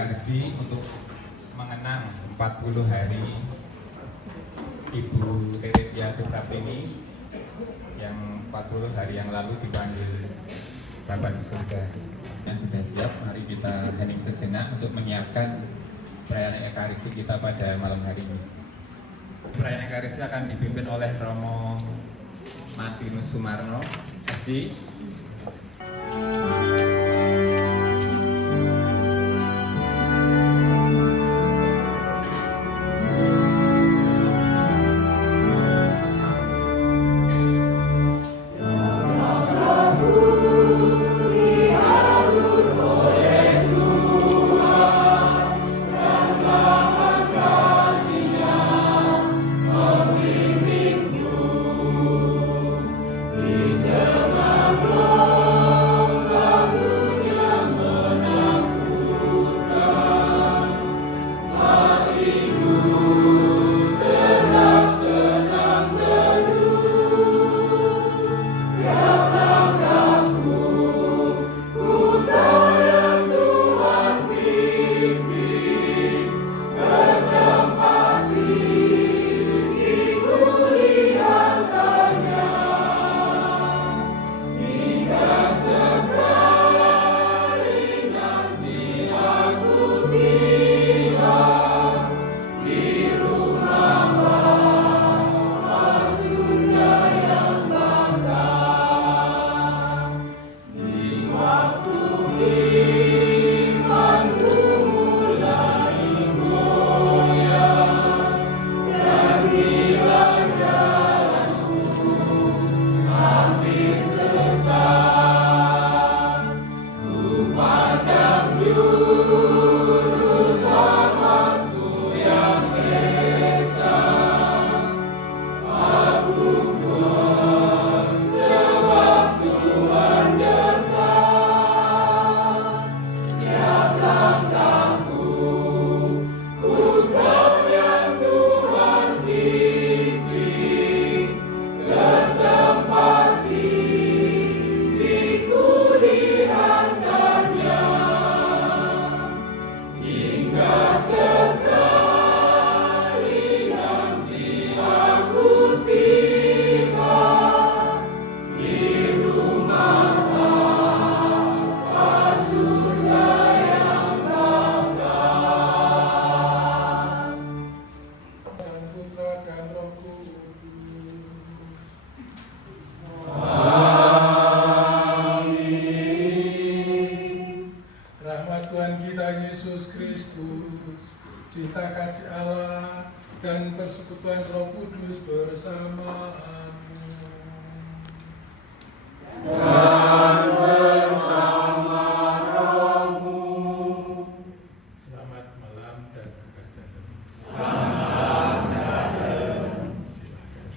Ekaristi untuk mengenang 40 hari Ibu Teresia Supraptini yang 40 hari yang lalu dipanggil Bapa di surga. Yang sudah siap, mari kita hening sejenak untuk menyiapkan perayaan Ekaristi kita pada malam hari ini. Perayaan Ekaristi akan dipimpin oleh Romo Martinus Sumarno, SC. Cinta kasih Allah dan persekutuan Roh Kudus bersamamu. Dan bersama rohmu. Selamat malam dan berkah dalam. Selamat dalam. Silakan.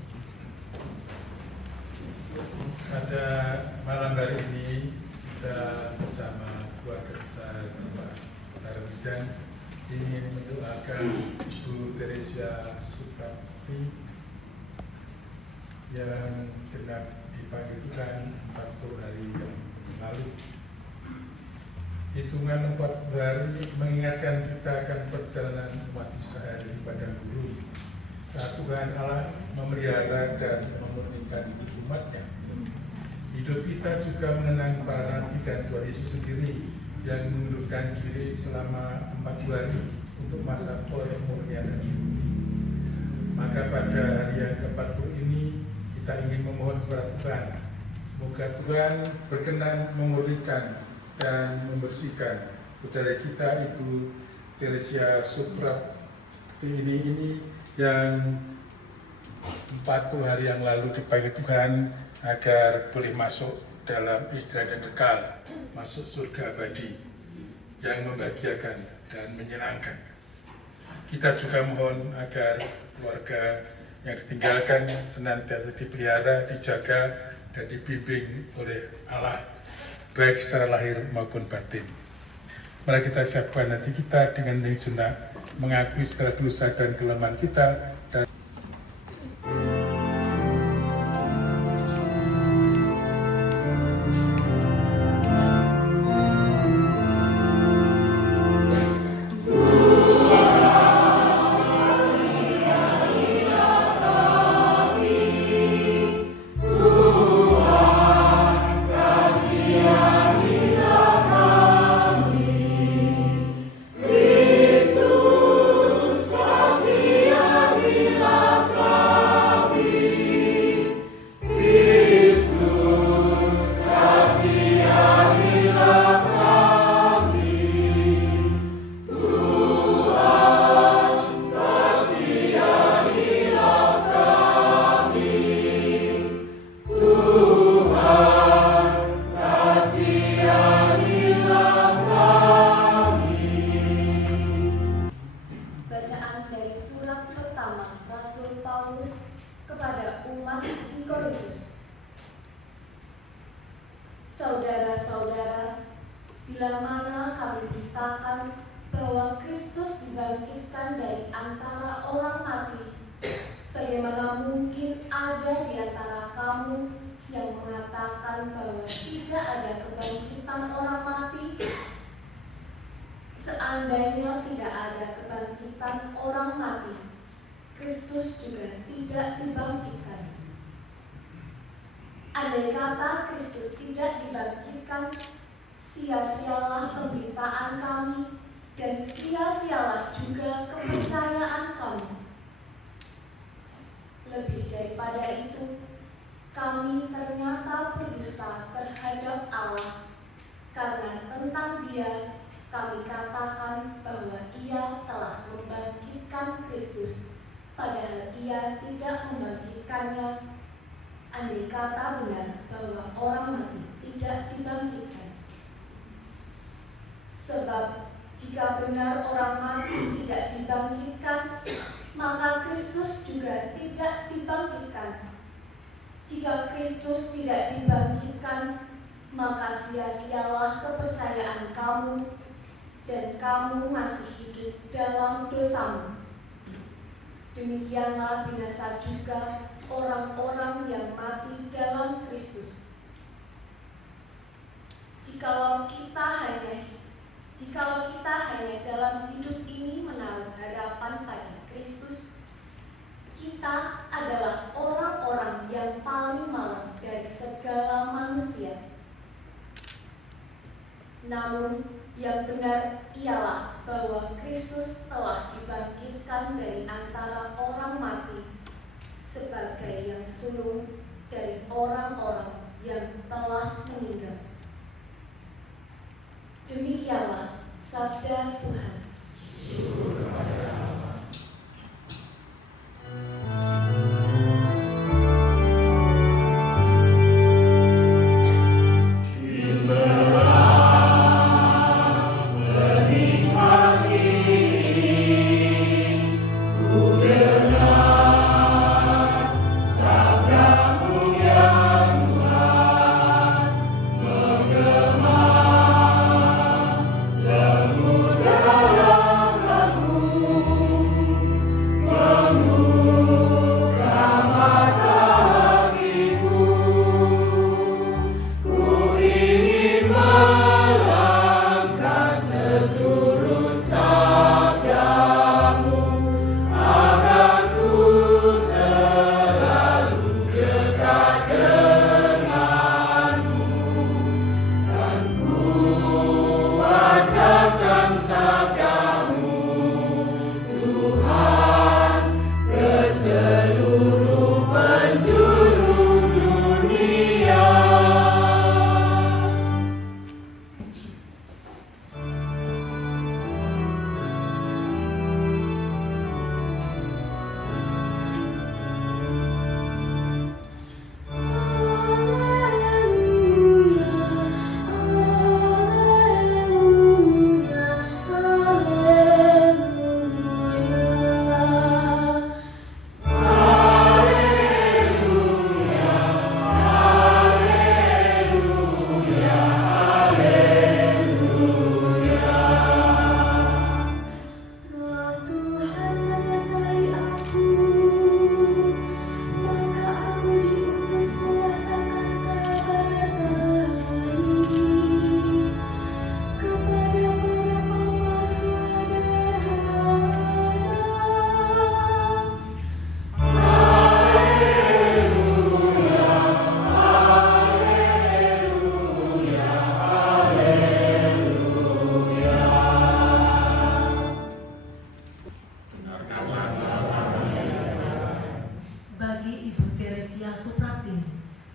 Pada malam hari ini kita bersama keluarga besar Bapak Tarmijan ingin mendoakan Ibu Teresia Supraptini yang genap dipanggil Tuhan 40 hari yang lalu. Hitungan 40 hari mengingatkan kita akan perjalanan umat Israel di padang gurun saat Tuhan Allah memelihara dan memurnikan hidup umatnya. Hidup kita juga mengenang para nabi dan Tuhan Yesus sendiri yang mengundurkan diri selama 40 hari untuk masa pemurnian itu. Maka pada hari yang ke-40 ini kita ingin memohon kepada Tuhan, semoga Tuhan berkenan memurnikan dan membersihkan saudara kita Ibu Teresia Supraptini ini yang 40 hari yang lalu dipanggil Tuhan agar boleh masuk dalam istirahat yang kekal, masuk surga abadi yang membahagiakan dan menyenangkan. Kita juga mohon agar keluarga yang ditinggalkan senantiasa dipelihara, dijaga, dan dibimbing oleh Allah, baik secara lahir maupun batin. Mari kita siapkan hati kita dengan sejenak mengakui segala dosa dan kelemahan kita, dan bila mana kami beritakan bahwa Kristus dibangkitkan dari antara orang mati, bagaimana mungkin ada di antara kamu yang mengatakan bahwa tidak ada kebangkitan orang mati? Seandainya tidak ada kebangkitan orang mati, Kristus juga tidak dibangkitkan. Andai kata Kristus tidak dibangkitkan, sia-sialah pemberitaan kami dan sia-sialah juga kepercayaan kami. Lebih daripada itu, kami ternyata berdusta terhadap Allah, karena tentang Dia kami katakan bahwa Ia telah membangkitkan Kristus, padahal Ia tidak membangkitkannya. Andai kata benar bahwa orang mati tidak dibangkitkan. Sebab jika benar orang mati tidak dibangkitkan, maka Kristus juga tidak dibangkitkan. Jika Kristus tidak dibangkitkan, maka sia-sialah kepercayaan kamu, dan kamu masih hidup dalam dosamu. Demikianlah binasa juga orang-orang yang mati dalam Kristus. Jikalau kita hanya dalam hidup ini menaruh harapan pada Kristus, kita adalah orang-orang yang paling malang dari segala manusia. Namun, yang benar ialah bahwa Kristus telah dibangkitkan dari antara orang mati sebagai yang sulung dari orang-orang yang telah meninggal. Demikianlah sabda Tuhan.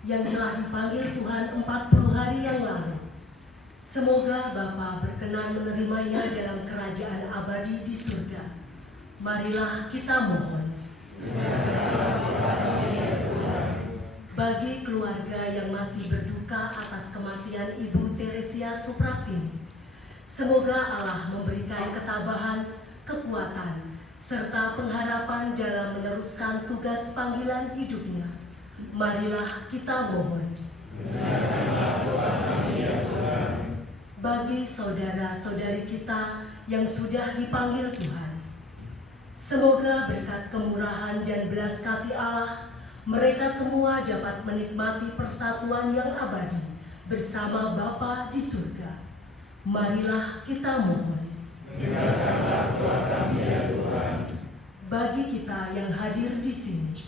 yang telah dipanggil Tuhan 40 hari yang lalu. Semoga Bapa berkenan menerimanya dalam kerajaan abadi di surga. Marilah kita mohon. Bagi keluarga yang masih berduka atas kematian Ibu Teresia Supraptini, semoga Allah memberikan ketabahan, kekuatan, serta pengharapan dalam meneruskan tugas panggilan hidupnya. Marilah kita mohon. bagi saudara-saudari kita yang sudah dipanggil Tuhan. Semoga berkat kemurahan dan belas kasih Allah, mereka semua dapat menikmati persatuan yang abadi bersama Bapa di surga. Marilah kita mohon. Dengarkanlah doa kami ya Tuhan. Bagi kita yang hadir di sini,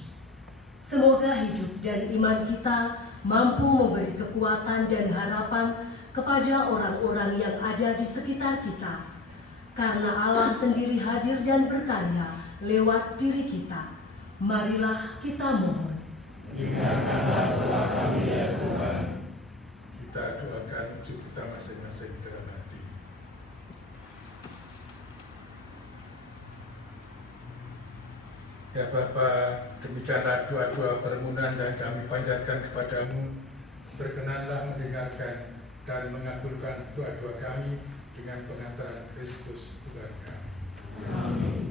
semoga hidup dan iman kita mampu memberi kekuatan dan harapan kepada orang-orang yang ada di sekitar kita, karena Allah sendiri hadir dan berkarya lewat diri kita. Marilah kita mohon. Dengarkanlah doa kami ya Tuhan. Kita doakan ujuk kita masing-masing dalam hati. Ya Bapa, demikianlah doa-doa permohonan yang kami panjatkan kepadamu. Berkenanlah mendengarkan dan mengabulkan doa-doa kami dengan pengantaran Kristus Tuhan kami. Amin.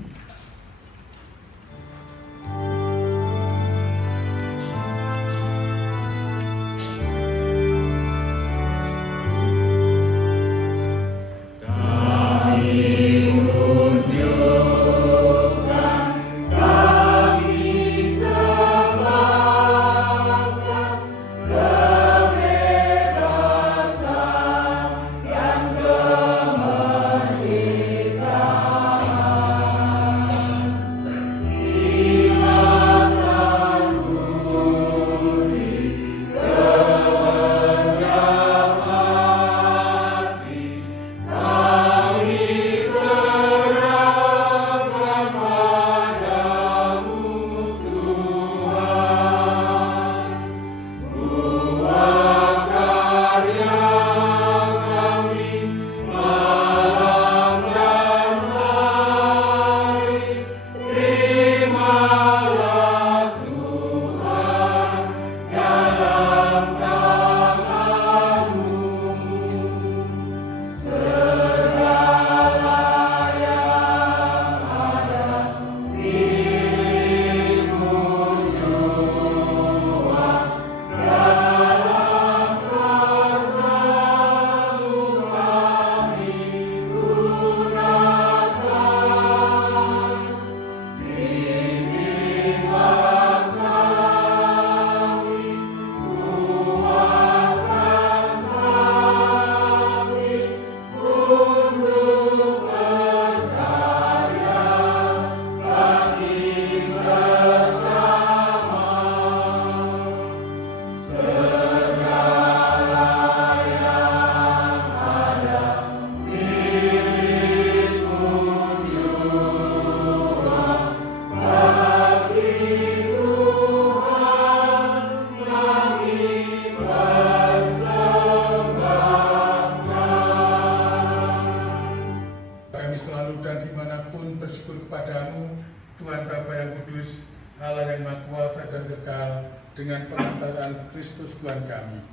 Dengan pengantaran Kristus Tuhan kami.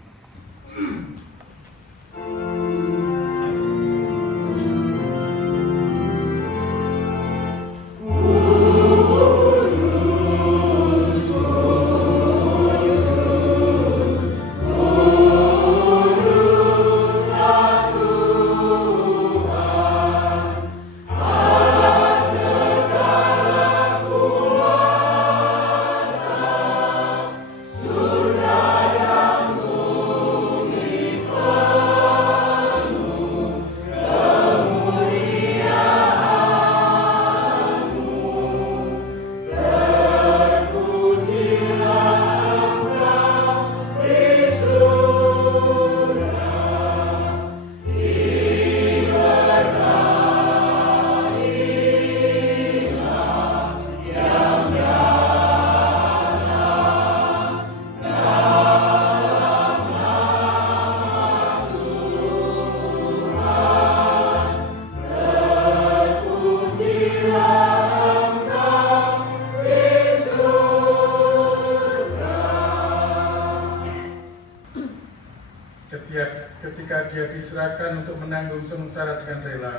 Ketika dia diserahkan untuk menanggung sengsara dengan rela,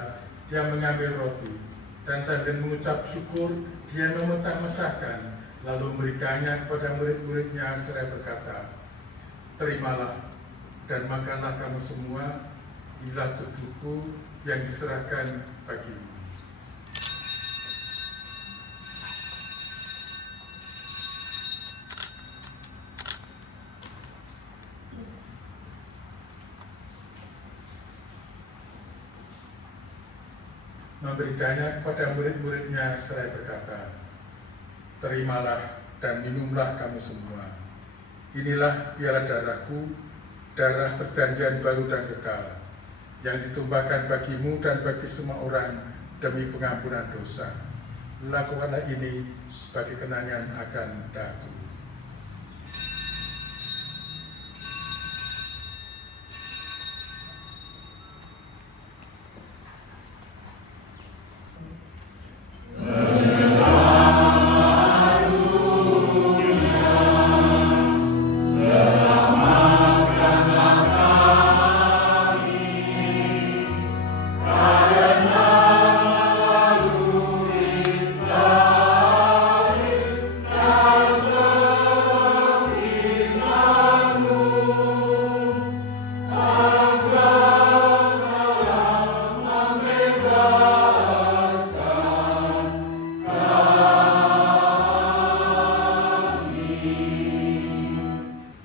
dia mengambil roti dan sambil mengucap syukur, dia memecah-mecahkan, lalu memberikannya kepada murid-muridnya seraya berkata, "Terimalah dan makanlah kamu semua, inilah tubuhku yang diserahkan bagimu. Memberikannya kepada murid-muridnya seraya berkata, terimalah dan minumlah kamu semua. Inilah piala darahku, darah perjanjian baru dan kekal, yang ditumpahkan bagimu dan bagi semua orang demi pengampunan dosa. Lakukanlah ini sebagai kenangan akan daku.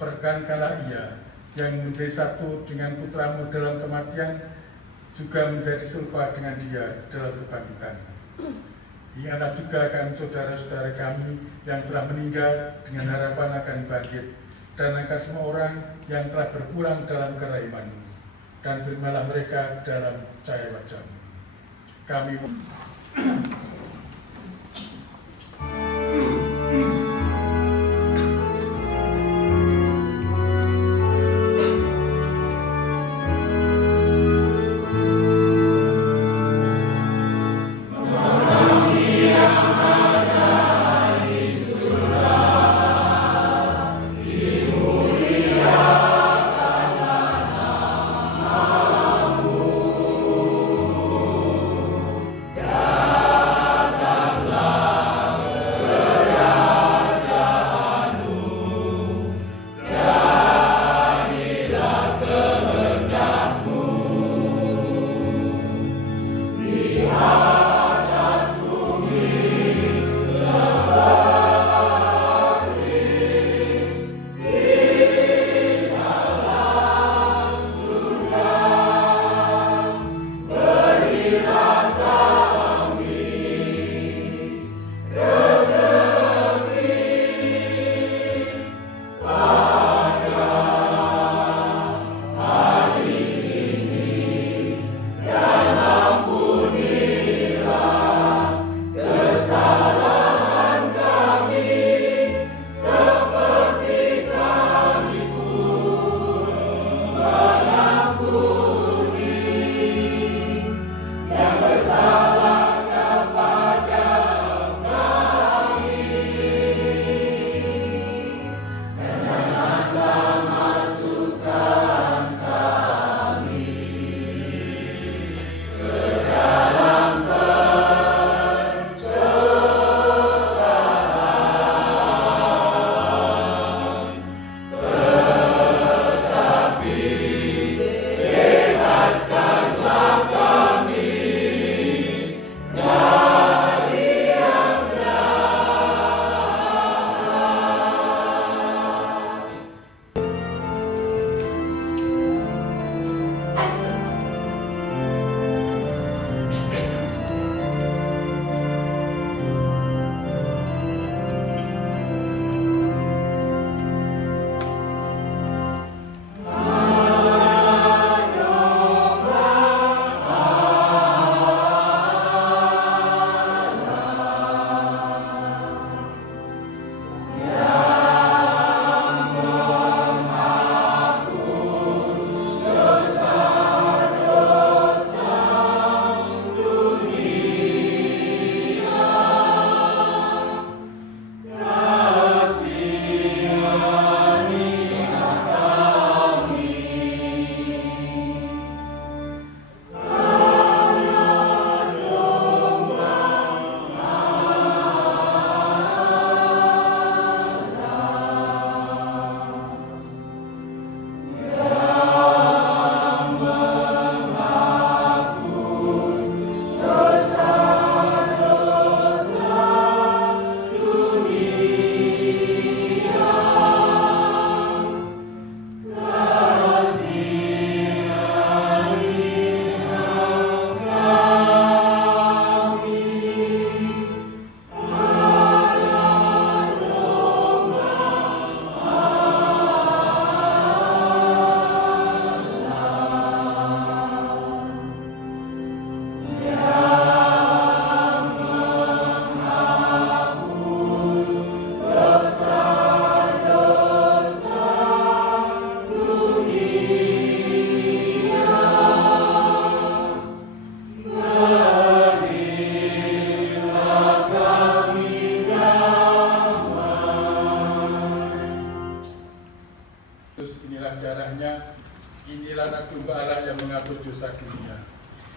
Perkenankanlah ia yang menjadi satu dengan putramu dalam kematian juga menjadi serupa dengan dia dalam kebangkitan. Ingatlah juga akan saudara-saudara kami yang telah meninggal dengan harapan akan bangkit, dan akan semua orang yang telah berpulang dalam keraiman-Mu, dan terimalah mereka dalam cahaya wajah-Mu. Kami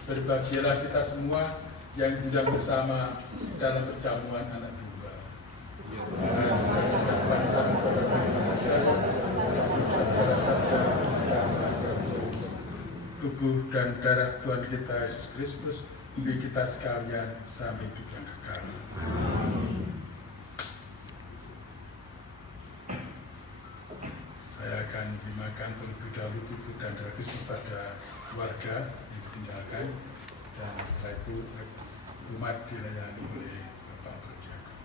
Berbahagialah kita semua yang diundang bersama dalam perjamuan anak domba. Tubuh dan darah Tuhan kita Yesus Kristus bagi kita sekalian sampai hidup yang kekal. Saya akan terima terlebih dahulu tubuh dan darah Kristus pada keluarga yang ditinggalkan, dan setelah itu umat dilayani oleh Bapak Antrodiakon.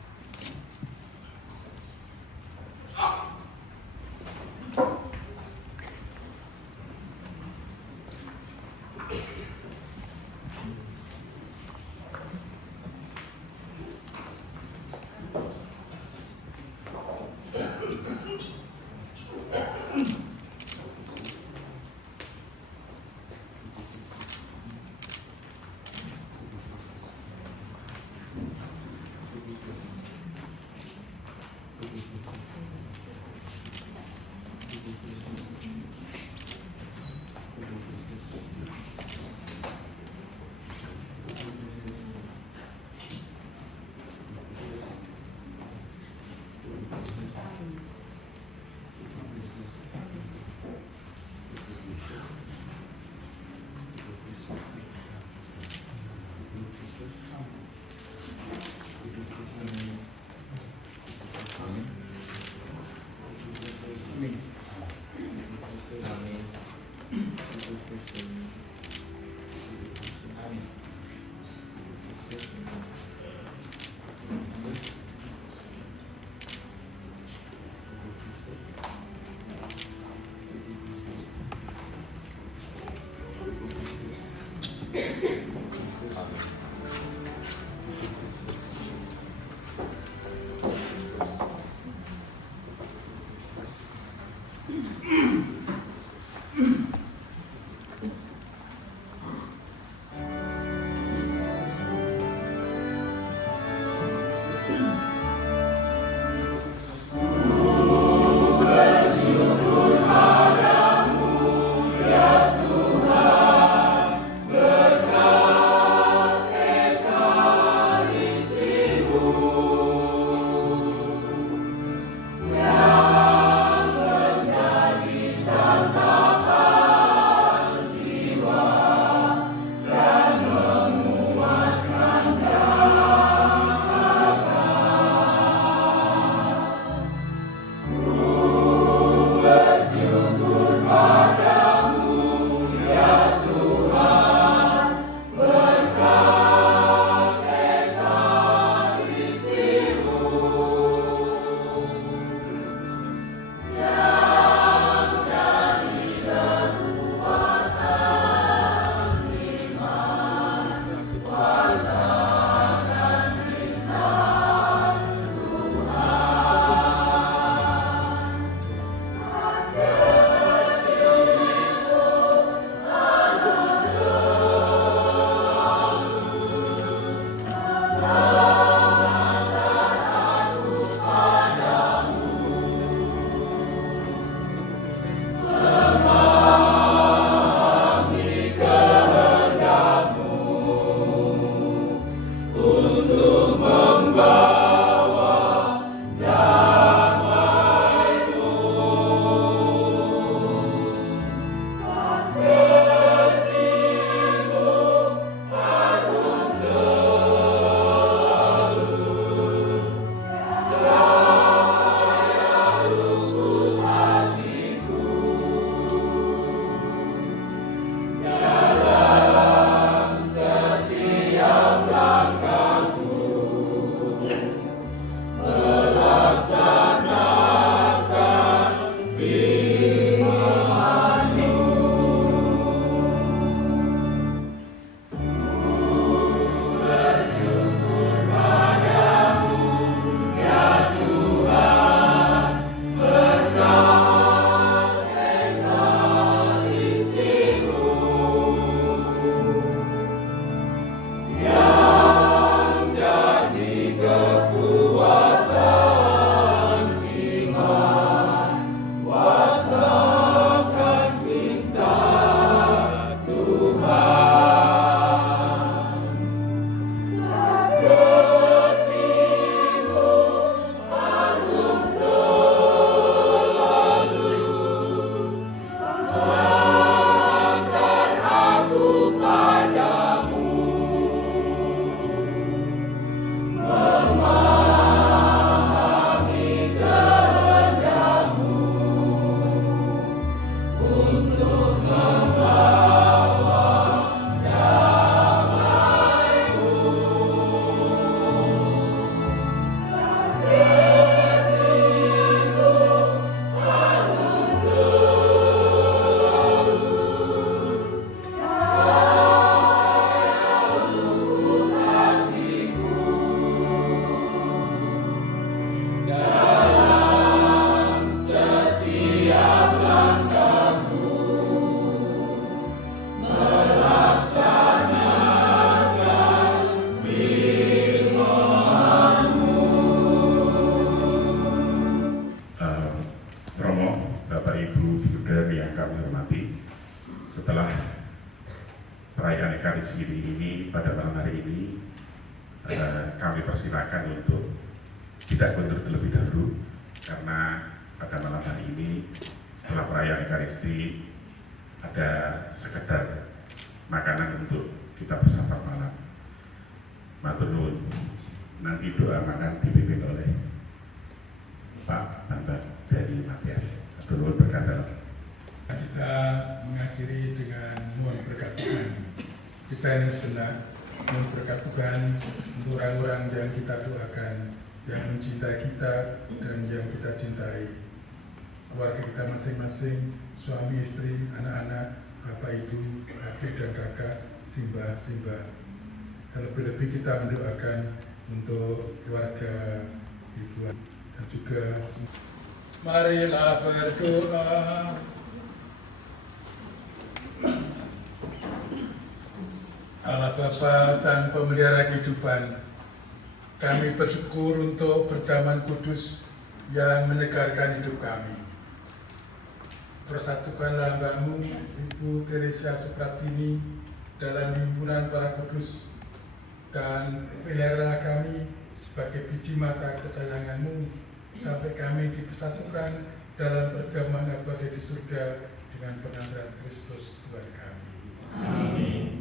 kami persilakan untuk tidak mundur terlebih dahulu, karena pada malam hari ini setelah perayaan Ekaristi ada sekedar makanan untuk kita bersantap malam. Matur nuwun. Nanti doa makan dipimpin oleh Pak Bambang dari Matias. Matur nuwun berkat dalam. Kita mengakhiri dengan mohon berkat Tuhan. Kita ini senang mohon berkat Tuhan untuk orang-orang yang kita doakan, yang mencintai kita dan yang kita cintai. Keluarga kita masing-masing, suami, istri, anak-anak, bapak, ibu, adik dan kakak, simbah. Dan lebih-lebih kita mendoakan untuk keluarga ibu dan juga marilah berdoa. Allah Bapa, Sang Pemelihara Kehidupan, kami bersyukur untuk berjaman kudus yang menyegarkan hidup kami. Persatukanlah hamba-Mu, Ibu Teresia Supratini, dalam himpunan para kudus, dan pelihara kami sebagai biji mata kesayangan-Mu, sampai kami dipersatukan dalam perjamuan abadi di surga dengan penazaratan Kristus Tuhan kami. Amin.